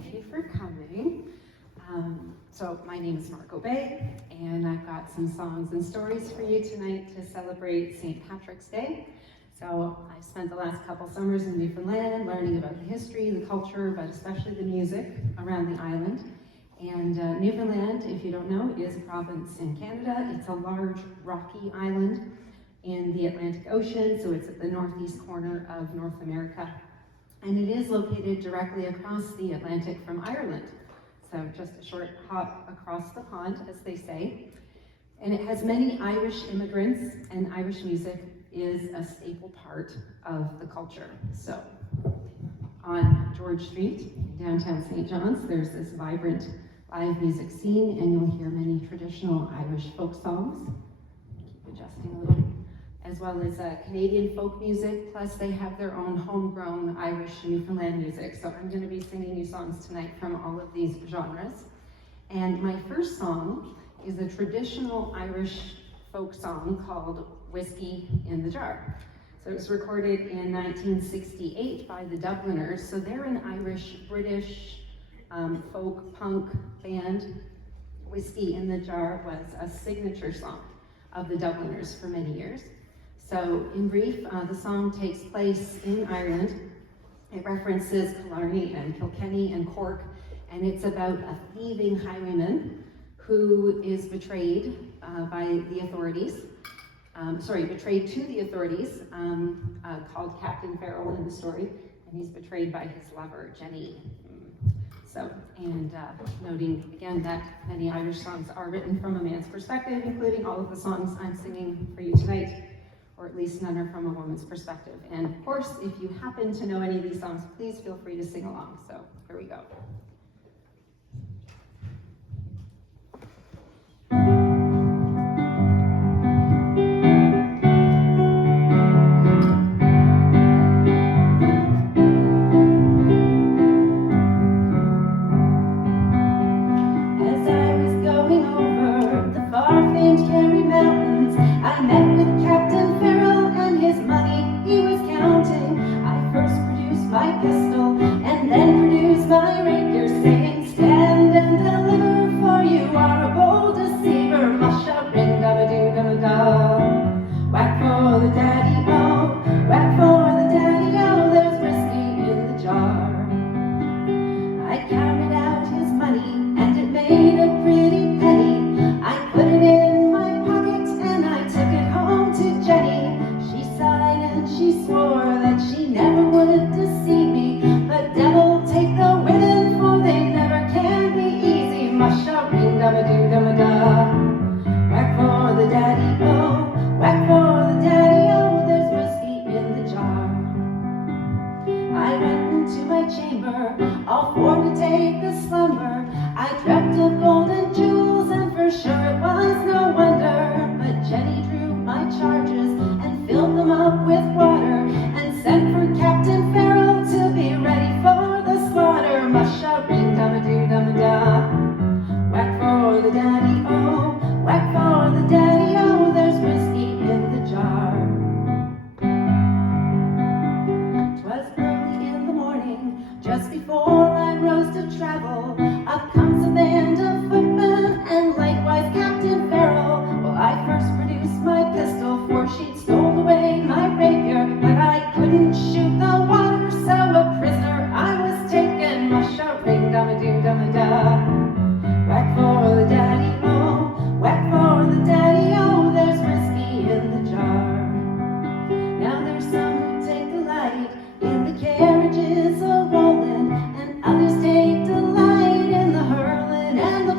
thank you for coming. So my name is Margot Bai, and I've got some songs and stories for you tonight to celebrate St. Patrick's Day. So I've spent the last couple summers in Newfoundland learning about the history, the culture, but especially the music around the island. And Newfoundland, if you don't know, is a province in Canada. It's a large rocky island in the Atlantic Ocean, so it's at the northeast corner of North America. And it is located directly across the Atlantic from Ireland. So just a short hop across the pond, as they say. And it has many Irish immigrants, and Irish music is a staple part of the culture. So on George Street, downtown St. John's, there's this vibrant live music scene, and you'll hear many traditional Irish folk songs. Keep adjusting a little. As well as Canadian folk music, plus they have their own homegrown Irish Newfoundland music. So I'm going to be singing you songs tonight from all of these genres. And my first song is a traditional Irish folk song called Whiskey in the Jar. So it was recorded in 1968 by the Dubliners. So they're an Irish-British folk punk band. Whiskey in the Jar was a signature song of the Dubliners for many years. So in brief, the song takes place in Ireland. It references Killarney and Kilkenny and Cork, and it's about a thieving highwayman who is betrayed by the authorities, betrayed to the authorities, called Captain Farrell in the story, and he's betrayed by his lover, Jenny. So, and noting again that many Irish songs are written from a man's perspective, including all of the songs I'm singing for you tonight, or at least none are from a woman's perspective. And of course, if you happen to know any of these songs, please feel free to sing along. So here we go. Carriages are rolling, and others take delight in the hurling and the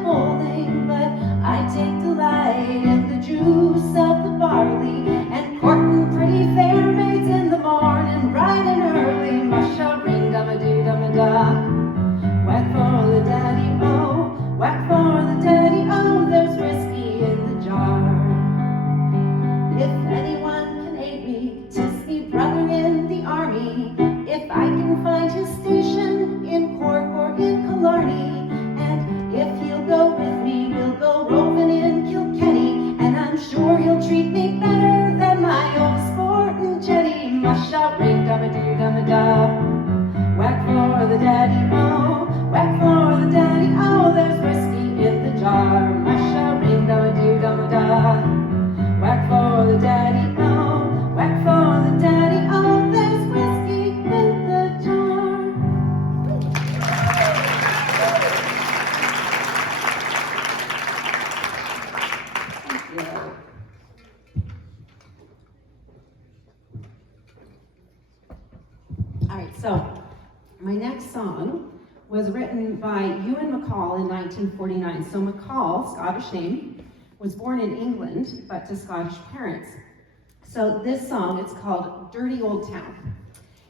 song was written by Ewan MacColl in 1949. So MacColl, Scottish name, was born in England, but to Scottish parents. So this song, it's called Dirty Old Town.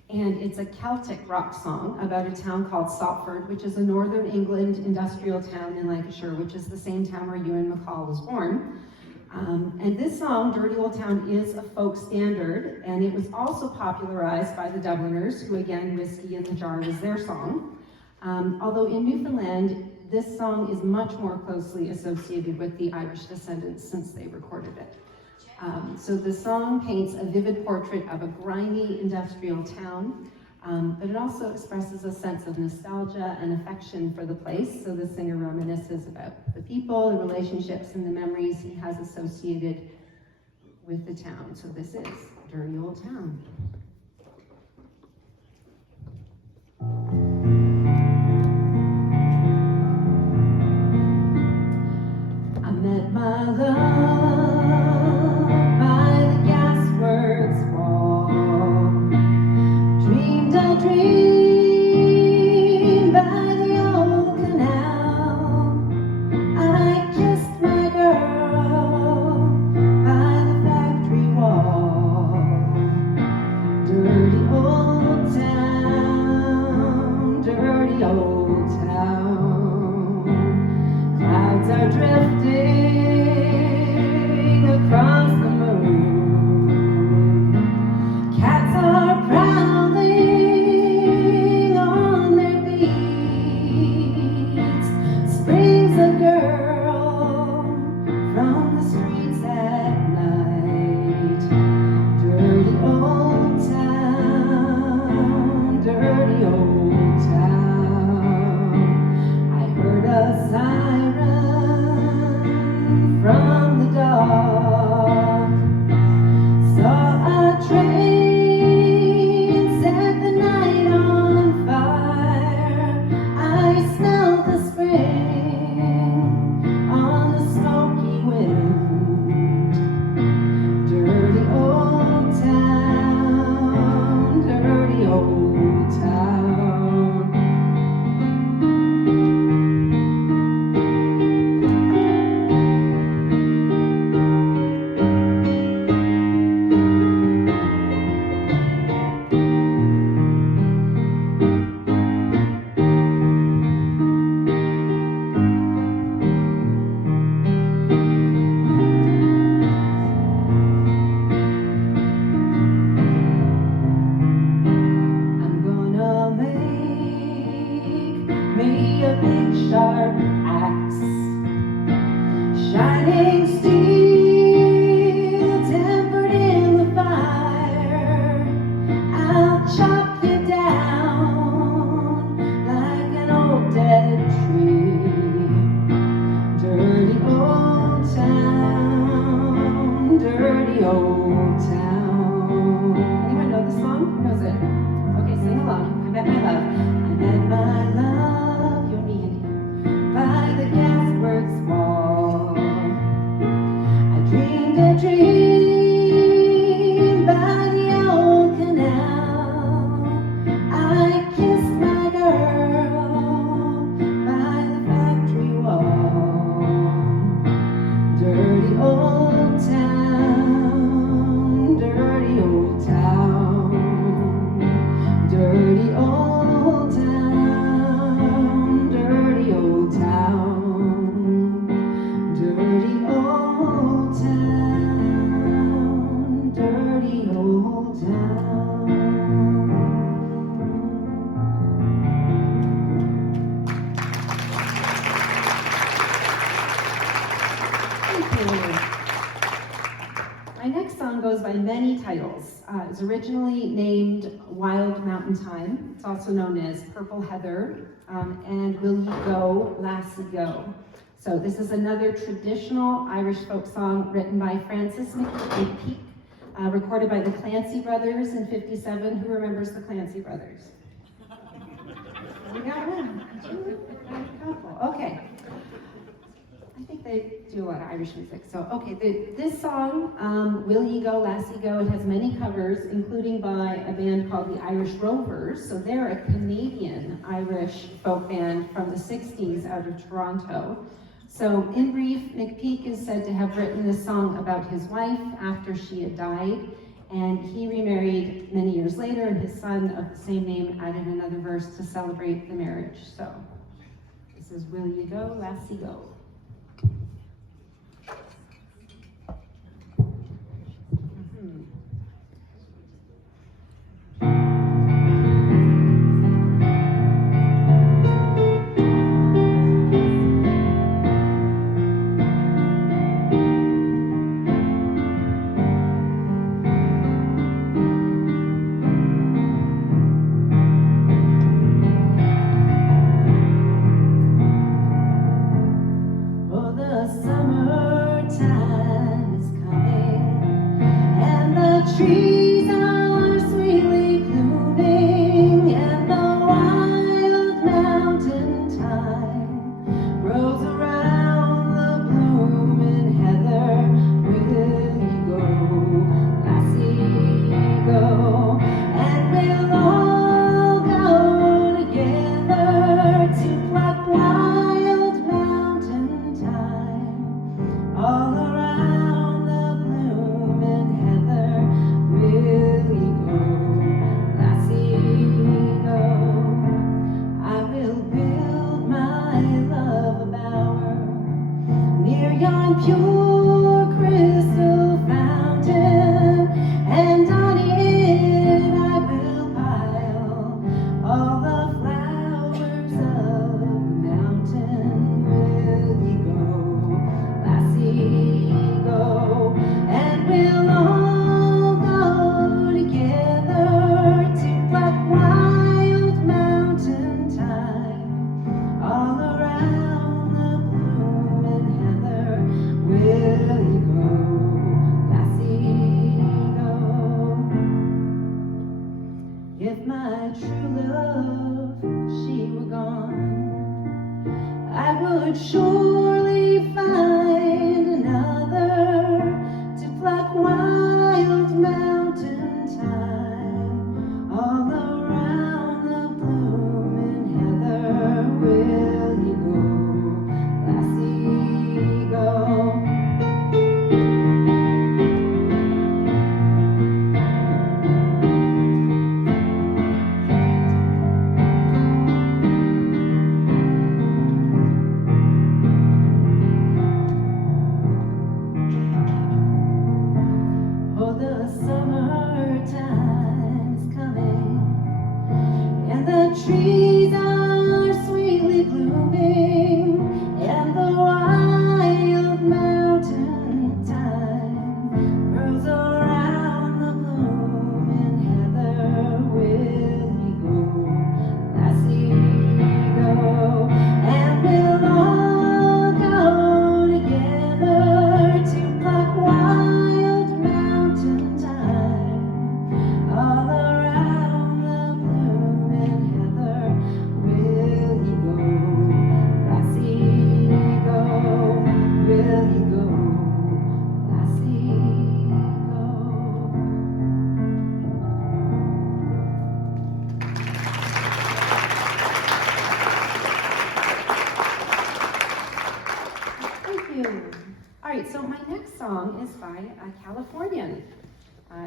And it's a Celtic rock song about a town called Salford, which is a northern England industrial town in Lancashire, which is the same town where Ewan MacColl was born. And this song, Dirty Old Town, is a folk standard, and it was also popularized by the Dubliners, who again, Whiskey in the Jar was their song. Although in Newfoundland, this song is much more closely associated with the Irish Descendants since they recorded it. So the song paints a vivid portrait of a grimy industrial town, but it also expresses a sense of nostalgia and affection for the place. So the singer reminisces about the people, the relationships, and the memories he has associated with the town. So this is Dirty Old Town. I met my love by the gasworks wall. Dreamed a dream by the old canal. I kissed my girl by the factory wall. Dirty old town, dirty old town. Clouds are drifting across the moon. Cats are prowling on their beats. Springs a girl from the streets at night. Dirty old town, dirty old town. I heard a siren from the dark. Saw a train set the night on fire. I smelled the spring on the smoky wind. Dirty old town, dirty old town. I'm gonna make me a big sharp axe, shining steel tempered in the fire. I'll chop you down like an old dead tree. Dirty old town, dirty old town. Anyone know the song? Who knows it? Okay, sing along. I met my love. I met my love, you and me, India, by the gasworks wall. I dreamed a dream by the old canal. I kissed my girl by the factory wall. Dirty old town, dirty old town. Dirty old town, dirty old town. Dirty old town, dirty old town. Thank you. My next song goes by many titles. It was originally named Wild Mountain Time. It's also known as Purple Heather, and Will You Go, Lassie Go. So this is another traditional Irish folk song written by Francis McPeak, recorded by the Clancy Brothers in '57. Who remembers the Clancy Brothers? We got one. A couple. Okay. I think they do a lot of Irish music. So, okay, this song, Will Ye Go, Lassie Go, it has many covers, including by a band called the Irish Rovers. So they're a Canadian Irish folk band from the 60s out of Toronto. So in brief, McPeak is said to have written this song about his wife after she had died, and he remarried many years later, and his son of the same name added another verse to celebrate the marriage. So this is Will Ye Go, Lassie Go. Trees are sweetly blooming, and the wild mountain thyme grows around the blooming heather. Will ye go, lassie, go? And we'll all go together to pluck wild mountain thyme all around the blooming heather. Will ye go, lassie, go? I will build my love bower near yon pure crystal fountain, and on it I will pile all the flowers of the mountain. Will ye go, lassie, go? And we'll all go together to pluck wild mountain thyme all around the blooming heather. Will ye go, lassie, go? If my true love, she were gone, I would surely find another to pluck wild mountain thyme all around the blooming heather. Will ye go, lassie, go? Oh, the summertime's coming, and the trees are sweetly blooming, and the wild mountain thyme grows around the blooming heather. Will ye go, lassie, go? And we'll all go together to pluck wild mountain thyme all around the blooming heather. Will ye go, lassie, go? Will ye go, lassie, go? Thank you. All right, so my next song is by a Californian,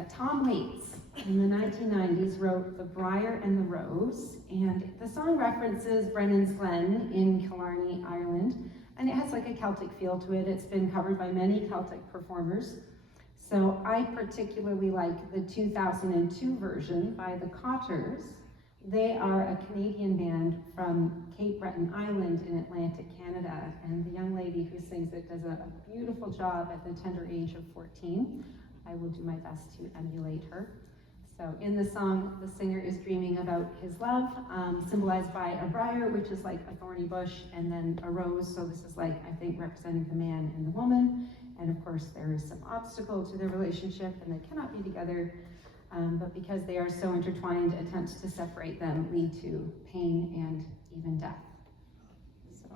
Tom Waits. In the 1990s wrote The Briar and the Rose, and the song references Brennan's Glen in Killarney, Ireland, and it has like a Celtic feel to it. It's been covered by many Celtic performers. So I particularly like the 2002 version by the Cottars. They are a Canadian band from Cape Breton Island in Atlantic Canada, and the young lady who sings it does a beautiful job at the tender age of 14. I will do my best to emulate her. So in the song, the singer is dreaming about his love, symbolized by a briar, which is like a thorny bush, and then a rose. So this is like, I think, representing the man and the woman. And of course, there is some obstacle to their relationship, and they cannot be together. But because they are so intertwined, attempts to separate them lead to pain and even death. So.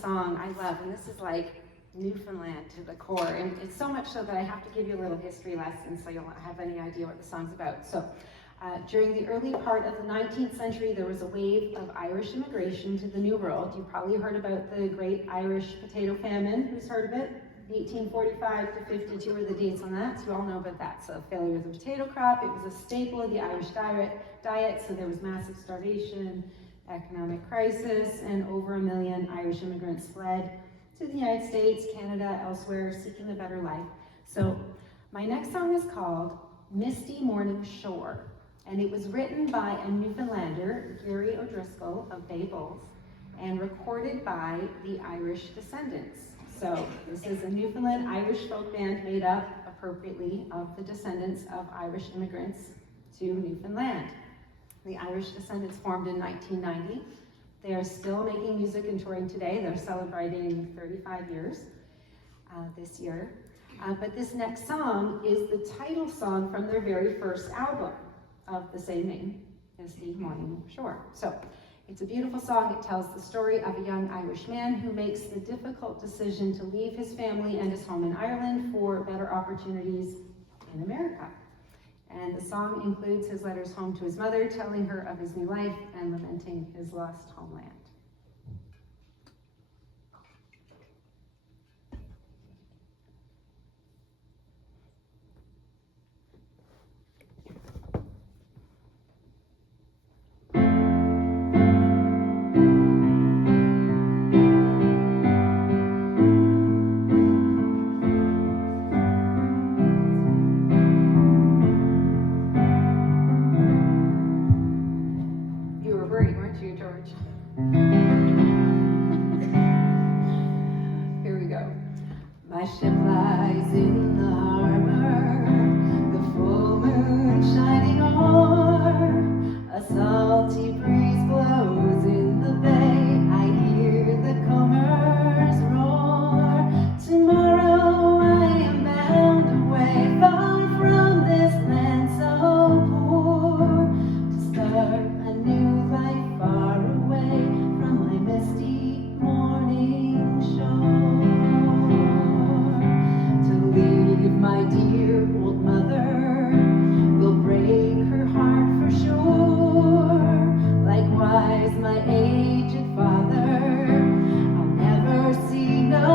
song I love, and this is like Newfoundland to the core, and it's so much so that I have to give you a little history lesson so you'll have any idea what the song's about. So, during the early part of the 19th century, there was a wave of Irish immigration to the New World. You've probably heard about the Great Irish Potato Famine. Who's heard of it? 1845 to 52 are the dates on that, so you all know about that. So, failure of the potato crop, it was a staple of the Irish diet, so there was massive starvation, economic crisis, and over 1 million Irish immigrants fled to the United States, Canada, elsewhere, seeking a better life. So, my next song is called Misty Morning Shore. And it was written by a Newfoundlander, Gary O'Driscoll of Bay Bulls, and recorded by the Irish Descendants. So this is a Newfoundland Irish folk band made up appropriately of the descendants of Irish immigrants to Newfoundland. The Irish Descendants formed in 1990. They are still making music and touring today. They're celebrating 35 years this year. But this next song is the title song from their very first album of the same name, Misty Morning Shore. So it's a beautiful song. It tells the story of a young Irish man who makes the difficult decision to leave his family and his home in Ireland for better opportunities in America. And the song includes his letters home to his mother, telling her of his new life and lamenting his lost homeland. Here we go. My ship lies in the harbor, the full moon shining o'er. A salty breeze blows in the bay, I hear the combers roar. Tomorrow I am bound away, far from this land so poor, to start a new life far away from my misty morning shore. To leave my dear old mother will break her heart for sure. Likewise my aged father I'll never see no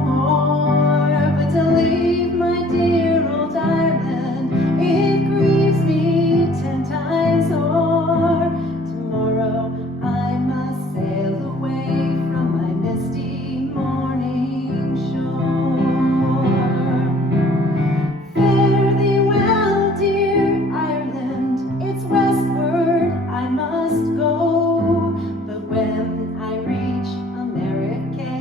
more. But to leave my dear old Ireland, it grieves me 10 times o'er. Tomorrow I must sail away from my misty morning shore. Fare thee well, dear Ireland, it's westward I must go. But when I reach America,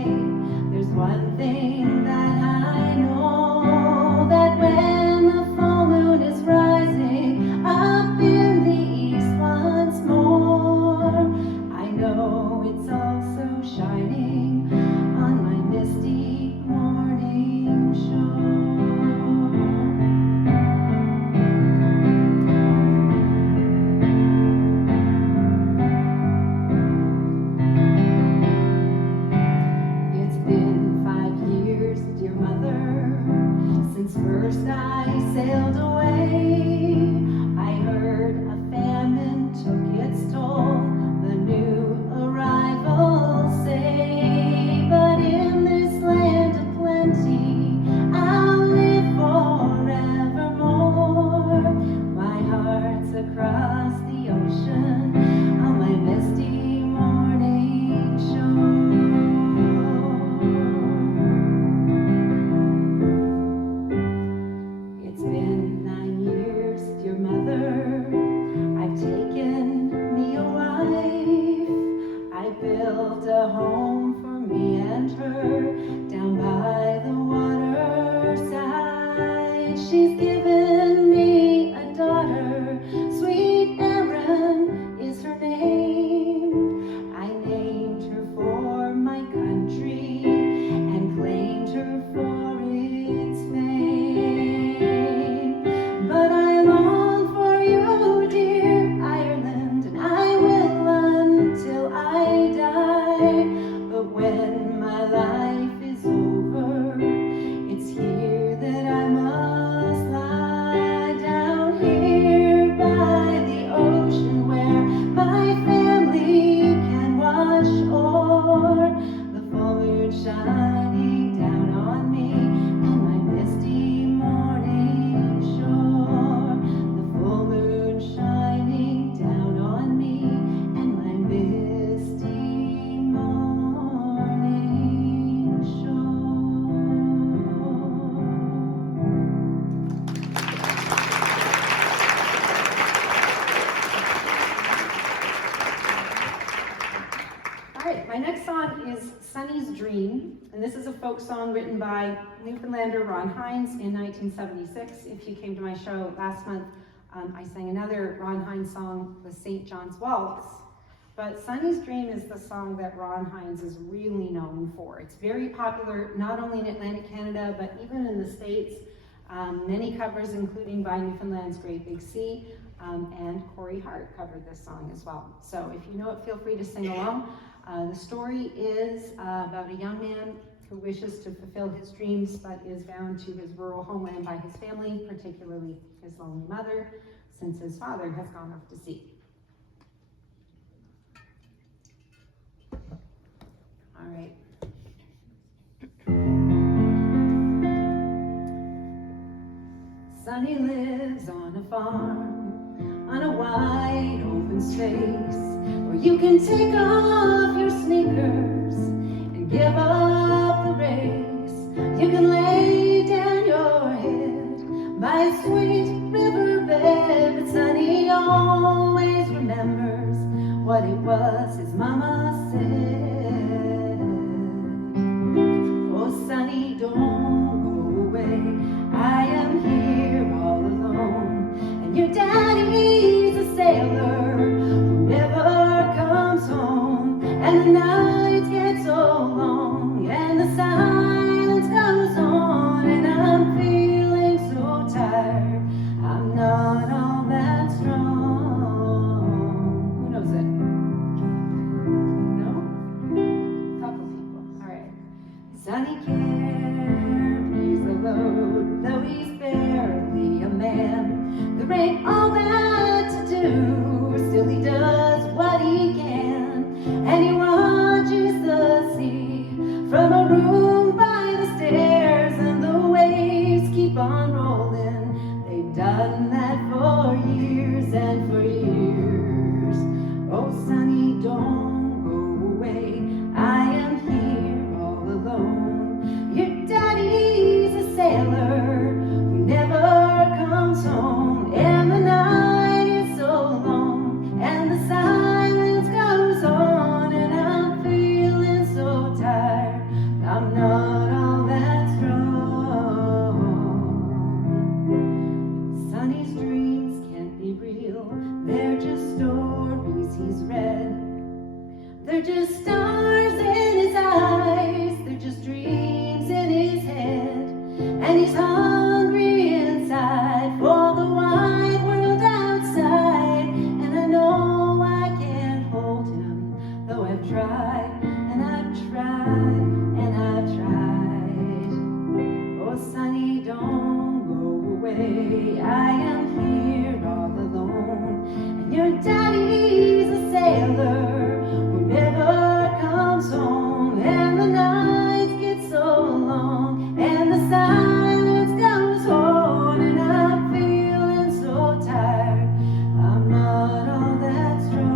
there's one thing that I know, that when the full moon is rising up in the east once more, I know it's also shining on my misty morning shore. It's been 5 years, dear mother, since first I sailed away. I heard a famine took its toll, the new arrivals say. But in this land of plenty, I'll live forevermore. My heart's across the ocean on my misty morning shore. It's been 9 years my next song is Sonny's Dream, and this is a folk song written by Newfoundlander Ron Hynes in 1976. If you came to my show last month, I sang another Ron Hynes song, the St. John's Waltz. But Sonny's Dream is the song that Ron Hynes is really known for. It's very popular, not only in Atlantic Canada, but even in the States. Many covers, including by Newfoundland's Great Big Sea, and Corey Hart covered this song as well. So if you know it, feel free to sing along. The story is about a young man who wishes to fulfill his dreams, but is bound to his rural homeland by his family, particularly his lonely mother, since his father has gone off to sea. All right. Sonny lives on a farm, on a wide open space, where you can take off your sneakers and give up the race. You can lay down your head by a sweet riverbed, but Sonny always remembers what it was his mama said. Oh, Sonny, don't go away. I am here all alone, and your daddy's a sailor who never comes home, and the nights get so long, and the silence goes on, and I'm feeling so tired, I'm not all that strong. Who knows it? No? Couple people. All right. Sonny carries the load, though he's barely a man. There ain't all that to do, still he does what he can. And he watches the sea from a room by the stairs, and the waves keep on rolling. They've done that for years and for years. Oh, Sonny, don't go away. I am here all alone. Your daddy's a sailor who never comes home, and the night is so long, and the silence goes on, and I'm feeling so tired, I'm not all that strong. Sonny's dreams can't be real, they're just stories he's read. They're just stars in his eyes, they're just dreams in his head, and he's hungry inside for the wide world outside. And I know I can't hold him, though I've tried, and I've tried, and I've tried. Oh, Sonny, don't go away, I am here all alone, and your daddy's a sailor who never comes home, and the nights get so long, and the silence goes on, and I'm feeling so tired, I'm not all that strong.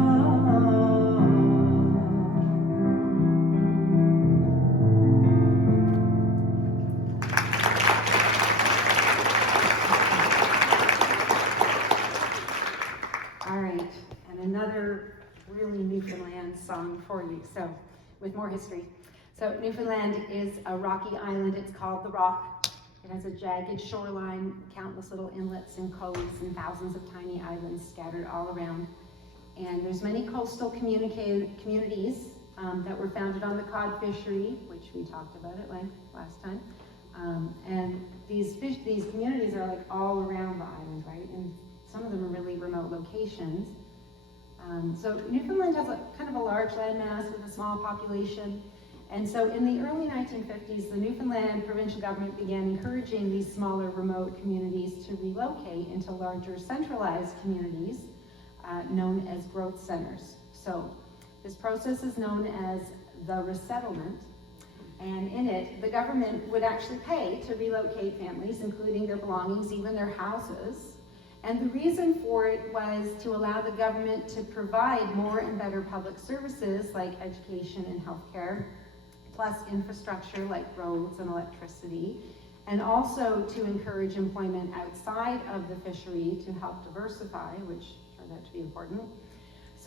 All right, and another really Newfoundland song for you, so with more history. So Newfoundland is a rocky island. It's called the Rock. It has a jagged shoreline, countless little inlets and coves, and thousands of tiny islands scattered all around. And there's many coastal communities that were founded on the cod fishery, which we talked about at length last time. And these communities are like all around the island, right? And some of them are really remote locations. So Newfoundland has kind of a large landmass with a small population. And so in the early 1950s, the Newfoundland provincial government began encouraging these smaller remote communities to relocate into larger centralized communities known as growth centers. So this process is known as the resettlement. And in it, the government would actually pay to relocate families, including their belongings, even their houses. And the reason for it was to allow the government to provide more and better public services like education and healthcare, plus infrastructure like roads and electricity, and also to encourage employment outside of the fishery to help diversify, which turned out to be important.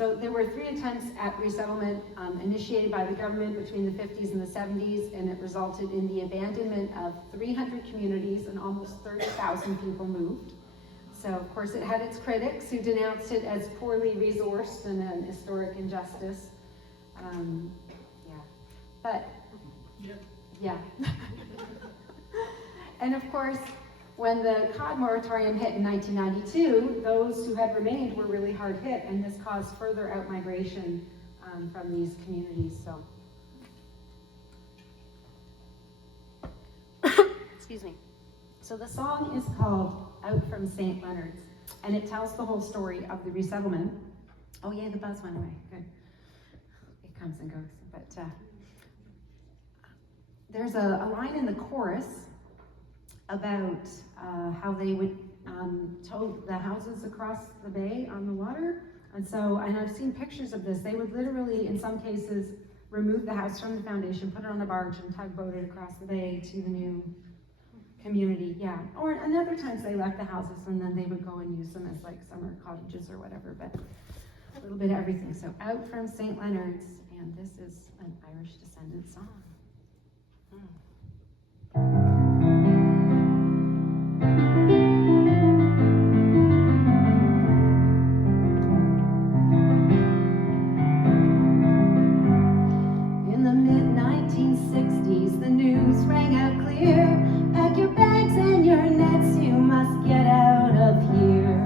So there were 3 attempts at resettlement initiated by the government between the 50s and the 70s, and it resulted in the abandonment of 300 communities and almost 30,000 people moved. So of course it had its critics who denounced it as poorly resourced and an historic injustice. Yeah. And of course, when the cod moratorium hit in 1992, those who had remained were really hard hit, and this caused further outmigration from these communities. So, excuse me. So the song is called Out from St Leonards, and it tells the whole story of the resettlement. Oh yeah, the buzz went away, good. It comes and goes, but there's a line in the chorus about how they would tow the houses across the bay on the water. And I've seen pictures of this. They would literally, in some cases, remove the house from the foundation, put it on a barge, and tugboat it across the bay to the new community. Yeah. And other times they left the houses and then they would go and use them as like summer cottages or whatever, but a little bit of everything. So Out from St Leonards, and this is an Irish Descendants song. In the mid-1960s, the news rang out clear. Pack your bags and your nets, you must get out of here.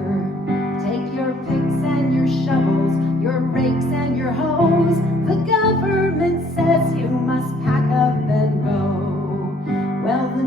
Take your picks and your shovels, your rakes and your hoes. The government says you must pack up and go. Well, the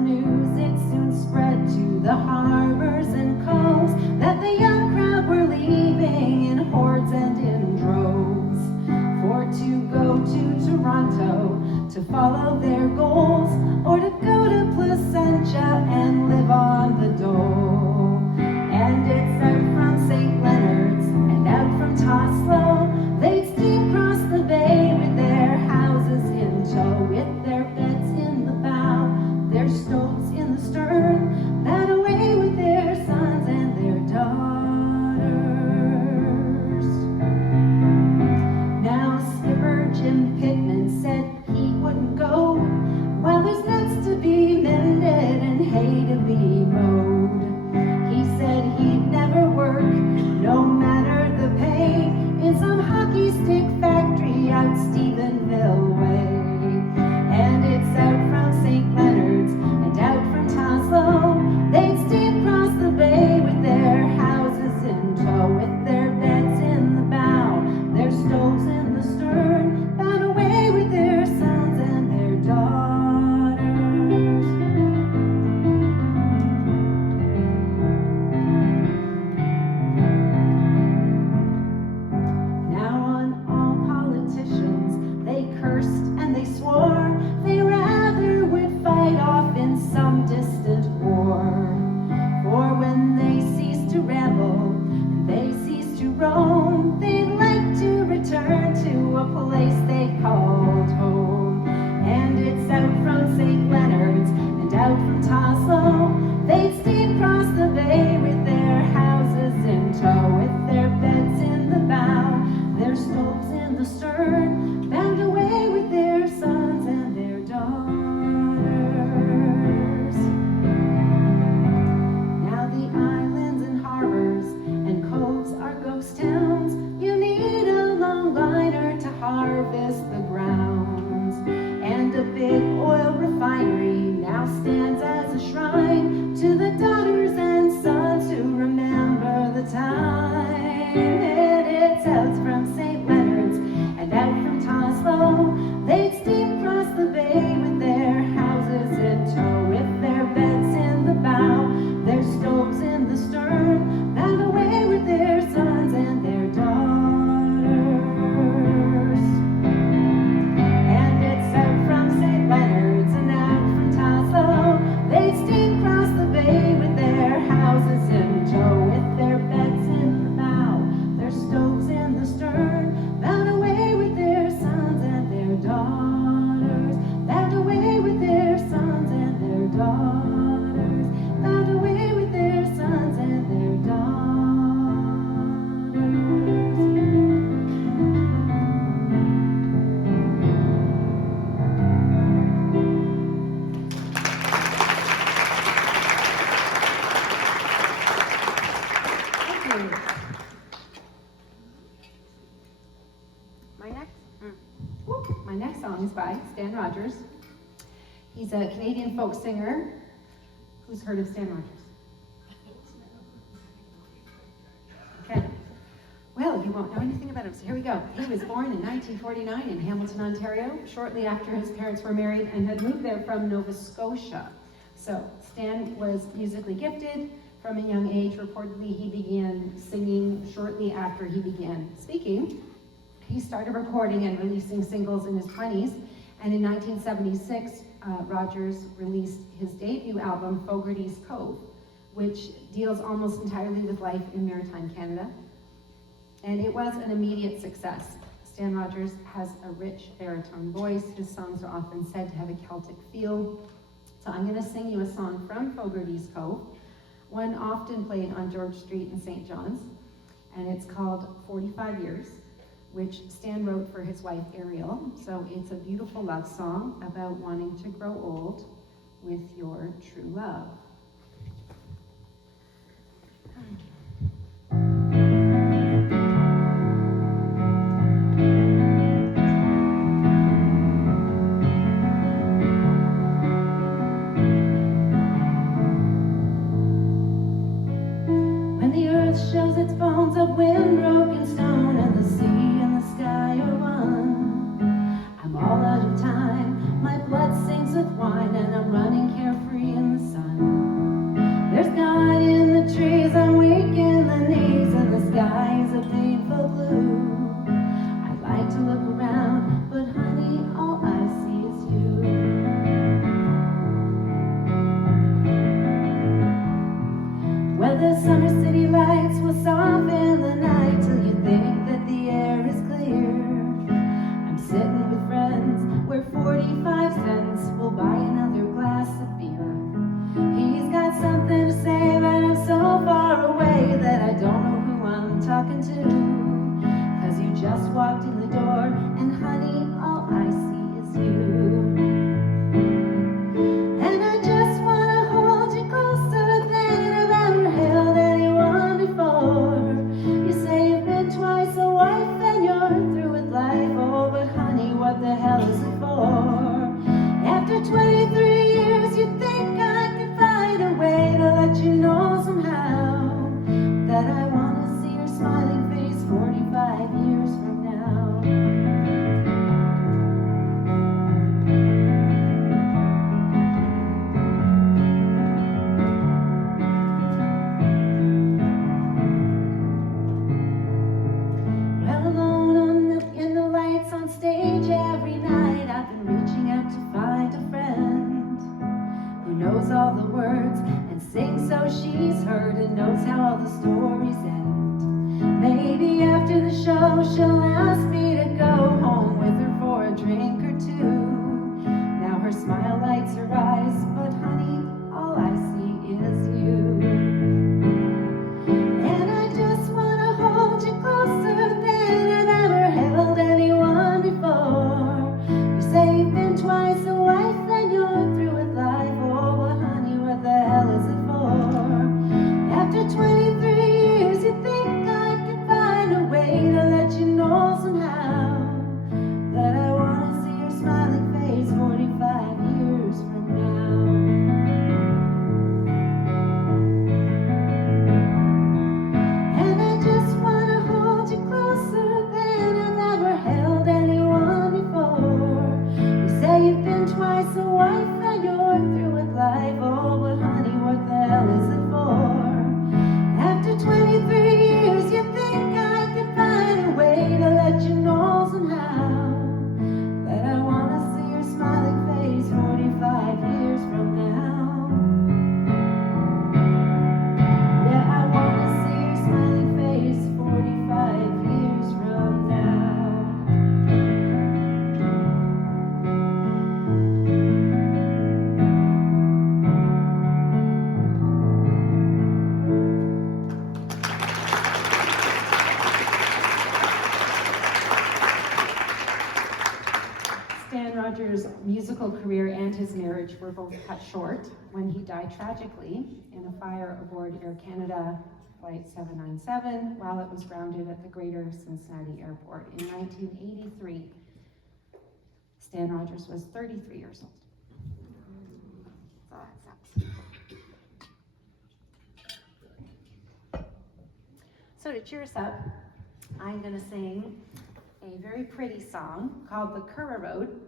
you. My next song is by Stan Rogers. He's a Canadian folk singer. Who's heard of Stan Rogers? Okay. Well, you won't know anything about him, so here we go. He was born in 1949 in Hamilton, Ontario, shortly after his parents were married and had moved there from Nova Scotia. So Stan was musically gifted from a young age. Reportedly, he began singing shortly after he began speaking. He started recording and releasing singles in his 20s, and in 1976, Rogers released his debut album, Fogarty's Cove, which deals almost entirely with life in maritime Canada. And it was an immediate success. Stan Rogers has a rich baritone voice. His songs are often said to have a Celtic feel. So I'm going to sing you a song from Fogarty's Cove, one often played on George Street in St. John's, and it's called 45 Years, which Stan wrote for his wife Ariel. So it's a beautiful love song about wanting to grow old with your true love. When the earth shows its bones of wind-broken stone and the sea and the sky are one, I'm all out of time, my blood sings with wine, and I'm running carefree in the sun. There's God in the trees, I'm weak in the knees, and the sky's a painful blue. I'd like to look around, but honey, all I see is you. Well, the summer city lights will soften the night till you think that the air is clear. I'm sitting with friends where 45 cents will buy another glass of beer. He's got something to say, but I'm so far away that I don't know who I'm talking to. 'Cause you just walked in the door, and honey, all I see is you. And I just wanna hold you closer than I've ever held anyone before. You say you've been twice a wife and you're through with life. Oh, but honey, what the hell is it for? After 23 years, you think I could find a way to let you know somehow that I wanna see your smiling face 45 years from now. Well, alone in the lights on stage every night, I've been reaching out to find a friend who knows all the words and sings so she's heard and knows how all the stories end. Maybe after the show she'll ask me to go home with her for a drink or two. Now her smile lights her eyes, but honey, all I see is you. And I just wanna hold you closer than I've ever held anyone before. You say you've been twice a wife and you're through with life. Oh, but honey, what the hell is it for? After 23 years, you think I could find a way to let you know somehow that I wanna see your smiling face 45 years from now. And I just wanna hold you closer than I've ever held anyone before. You say you've been twice a wife and you're through with life. Oh, but honey, what the hell is it for? After 23 years, you think I could find a way to let you know somehow that I wanna see your smiling face 45 years from now. Yeah, I wanna see your smiling face 45 years from now. Stan Rogers' musical career and his marriage were both cut short when he died tragically in a fire aboard Air Canada Flight 797 while it was grounded at the Greater Cincinnati Airport in 1983. Stan Rogers was 33 years old. So that sucks. So to cheer us up, I'm going to sing a very pretty song called The Curra Road.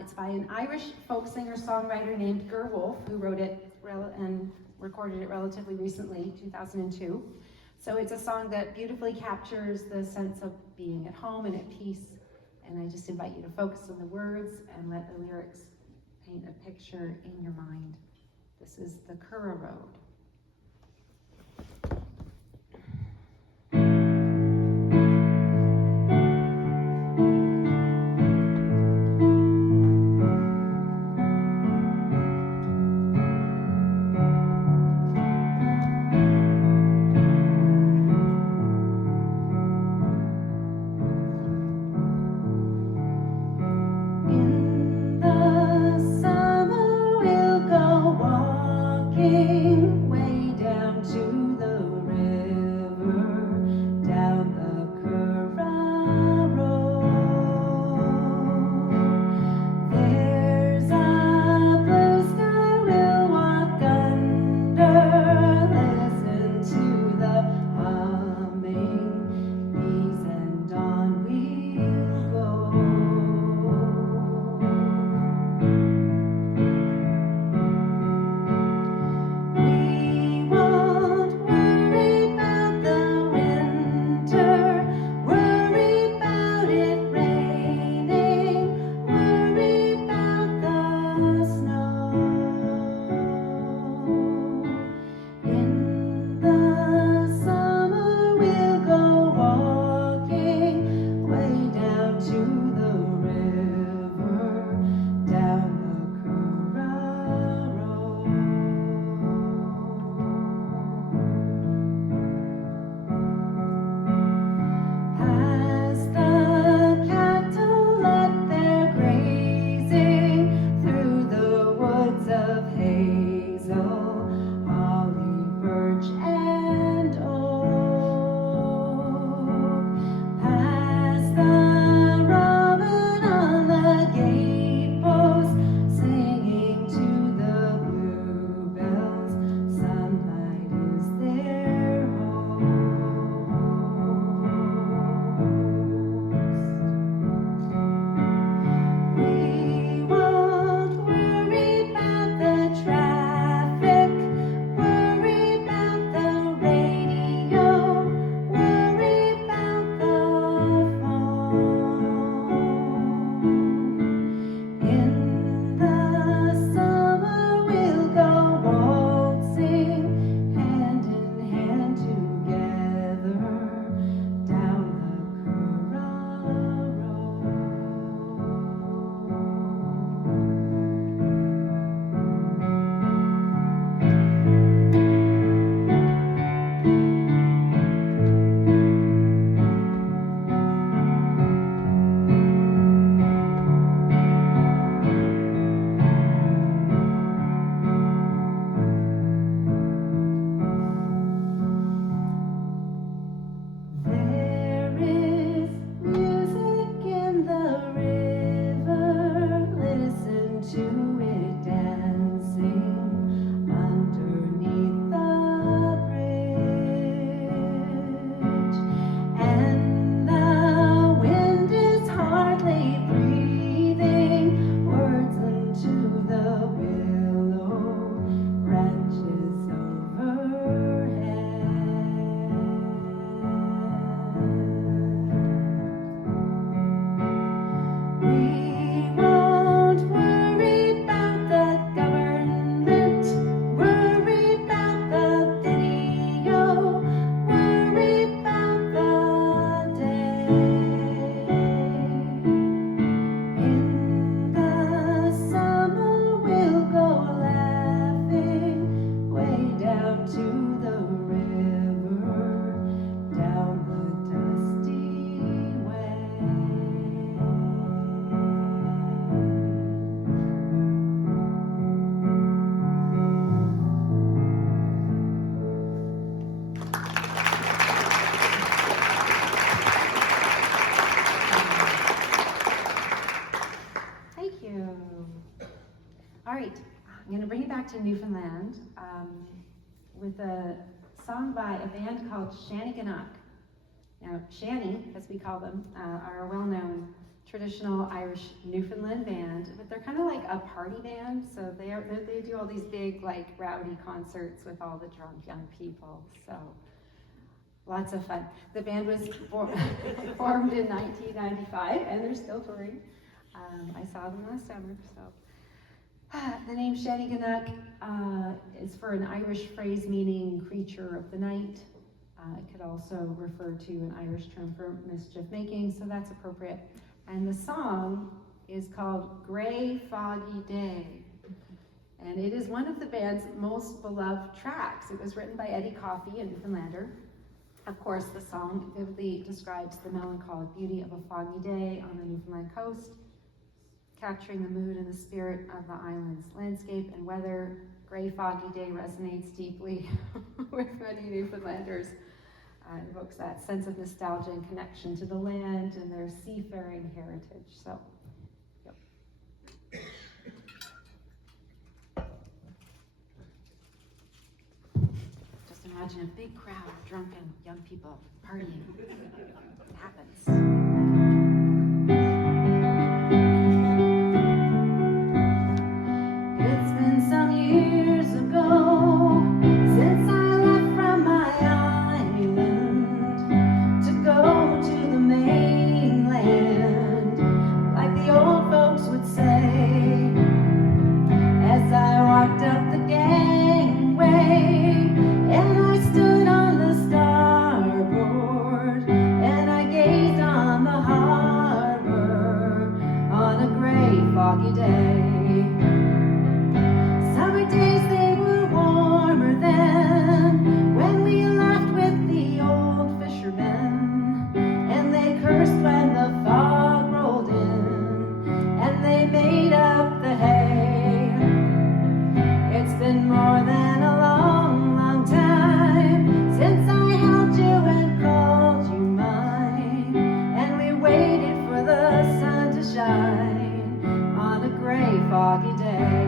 It's by an Irish folk singer-songwriter named Wolfe, who wrote it and recorded it relatively recently, 2002. So it's a song that beautifully captures the sense of being at home and at peace. And I just invite you to focus on the words and let the lyrics paint a picture in your mind. This is The Curra Road. In the summer we'll go walking to Newfoundland with a song by a band called Shanneyganock. Now, Shanny, as we call them, are a well-known traditional Irish Newfoundland band, but they're kind of like a party band, so they do all these big, like, rowdy concerts with all the drunk young people, so lots of fun. The band was formed in 1995, and they're still touring. I saw them last summer, so. The name Shanneyganock is for an Irish phrase meaning creature of the night. It could also refer to an Irish term for mischief making, so that's appropriate. And the song is called Grey Foggy Day. And it is one of the band's most beloved tracks. It was written by Eddie Coffey, a Newfoundlander. Of course, the song vividly describes the melancholic beauty of a foggy day on the Newfoundland coast, capturing the mood and the spirit of the island's landscape and weather. Grey Foggy Day resonates deeply with many Newfoundlanders. Invokes that sense of nostalgia and connection to the land and their seafaring heritage. So, yep. Just imagine a big crowd of drunken young people partying. It happens. It's been some years ago since I left from my island to go to the mainland, like the old folks would say. As I walked up the gangway and I stood on the starboard and I gazed on the harbor on a gray foggy day. Summer days, they were warmer then, when we laughed with the old fishermen, and they cursed when the fog rolled in, and they made up the hay. It's been more than a long, long time since I held you and called you mine, and we waited for the sun to shine on a gray foggy day.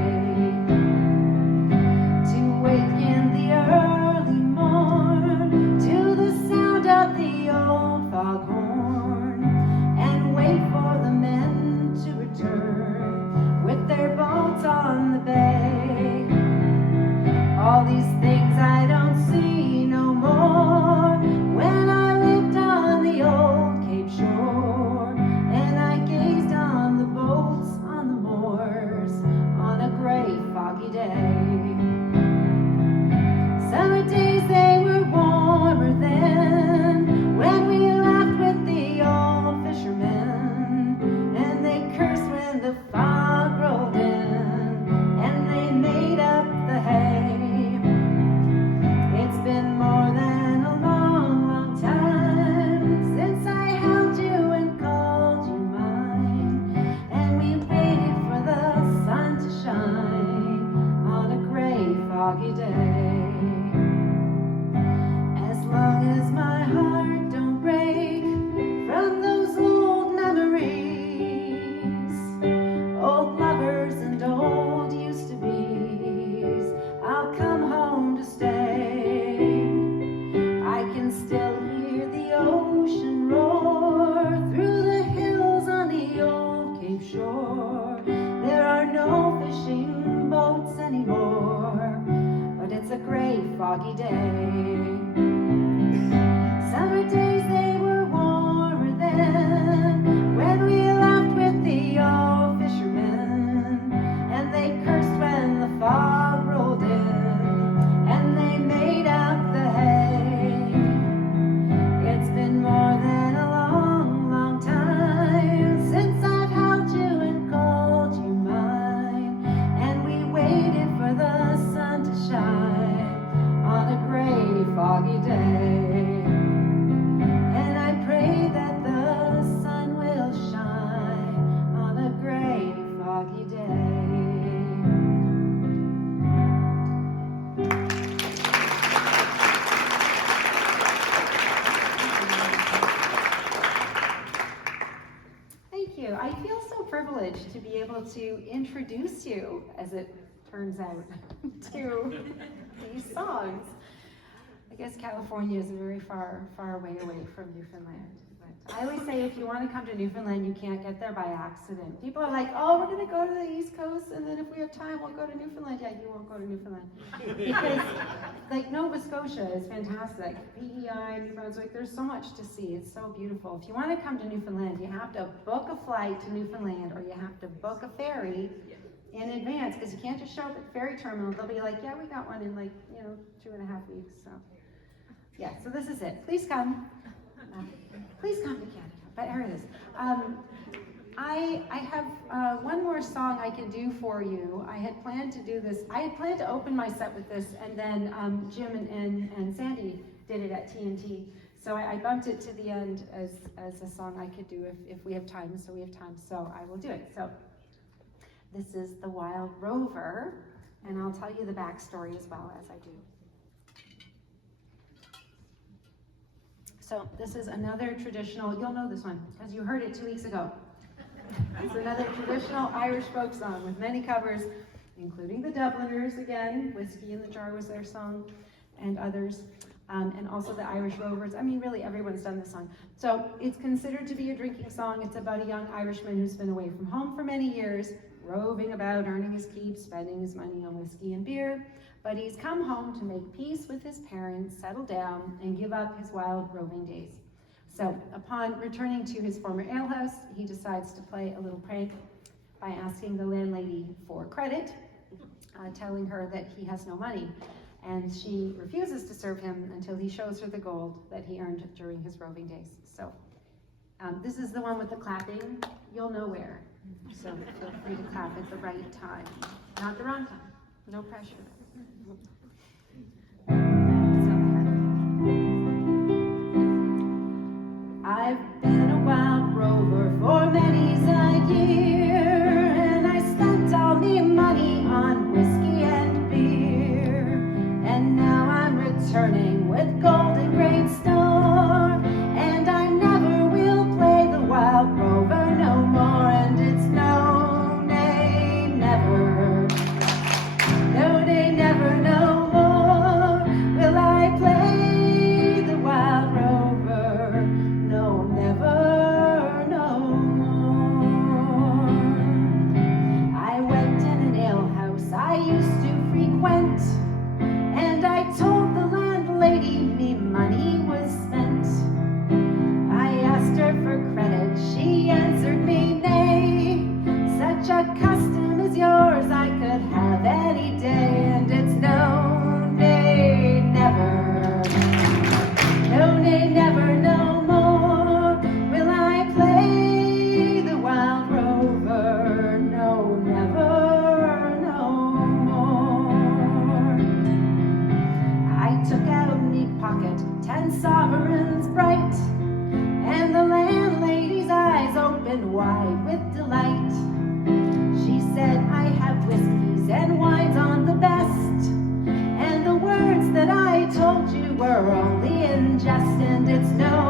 Wake in the early morn to the sound of the old foghorn, and wait for the men to return with their boats on the bay. All these things I don't see no more when I lived on the old Cape shore, and I gazed on the boats on the moors on a gray foggy day. Summer days, they were warmer then, when we laughed with the old fishermen, and they cursed when the fog rolled in, and they made up the hay. It's been more than a long, long time since I held you and called you mine, and we waited for the sun to shine on a gray foggy day. As long as my heart don't break from those old memories, old lovers and old used to be's, I'll come home to stay. I can still hear the ocean roar through the hills on the old Cape shore. There are no fishing boats anymore, but it's a gray foggy day. Summer days, they were warmer then, when we laughed with the old fishermen, and they cursed when the fog rolled in, and they made up the hay. It's been more than a long, long time since I've held you and called you mine, and we waited for the sun to shine on a gray foggy day. And I pray that the sun will shine on a gray foggy day. Thank you. I feel so privileged to be able to introduce you, as it turns out, to these songs. I guess California is very far, far away from Newfoundland. But I always say if you want to come to Newfoundland, you can't get there by accident. People are like, oh, we're going to go to the East Coast, and then if we have time, we'll go to Newfoundland. Yeah, you won't go to Newfoundland. Because, like, Nova Scotia is fantastic. PEI, New Brunswick, there's so much to see. It's so beautiful. If you want to come to Newfoundland, you have to book a flight to Newfoundland, or you have to book a ferry in advance, because you can't just show up at the ferry terminal. They'll be like, yeah, we got one in 2.5 weeks. So yeah, so this is it. Please come. Please come to Canada. But here it is. I have one more song I can do for you. I had planned to do this. I had planned to open my set with this, and then Jim and Sandy did it at TNT. So I bumped it to the end as a song I could do if we have time. So we have time. So I will do it. So this is The Wild Rover, and I'll tell you the backstory as well as I do. So this is another traditional, you'll know this one because you heard it 2 weeks ago. It's another traditional Irish folk song with many covers, including the Dubliners again, Whiskey in the Jar was their song, and others, and also the Irish Rovers. I mean, really everyone's done this song. So it's considered to be a drinking song. It's about a young Irishman who's been away from home for many years, roving about, earning his keep, spending his money on whiskey and beer. But he's come home to make peace with his parents, settle down, and give up his wild roving days. So upon returning to his former alehouse, he decides to play a little prank by asking the landlady for credit, telling her that he has no money. And she refuses to serve him until he shows her the gold that he earned during his roving days. So this is the one with the clapping. You'll know where. So feel free to clap at the right time. Not the wrong time. No pressure. I've been a wild rover for many's a year, and I spent all me money on whiskey and beer, and now I'm returning with gold and great store, and I never will play the wild rover no more, and it's no, nay, never, no, nay, never, no more will I play the wild rover, no, never, no more. I went in an alehouse I used to frequent, and I told the landlady me money was spent. I asked her for credit, she answered me nay. Such a custom as yours I could have any day, and it's no, nay, never, no, nay, never, no more will I play the wild rover, no, never, no more. I took out me pocket 10 sovereigns bright, and the landlady's eyes opened wide with delight. She said, I have whiskeys and wines on the best, and the words that I told you were only in jest, and it's no,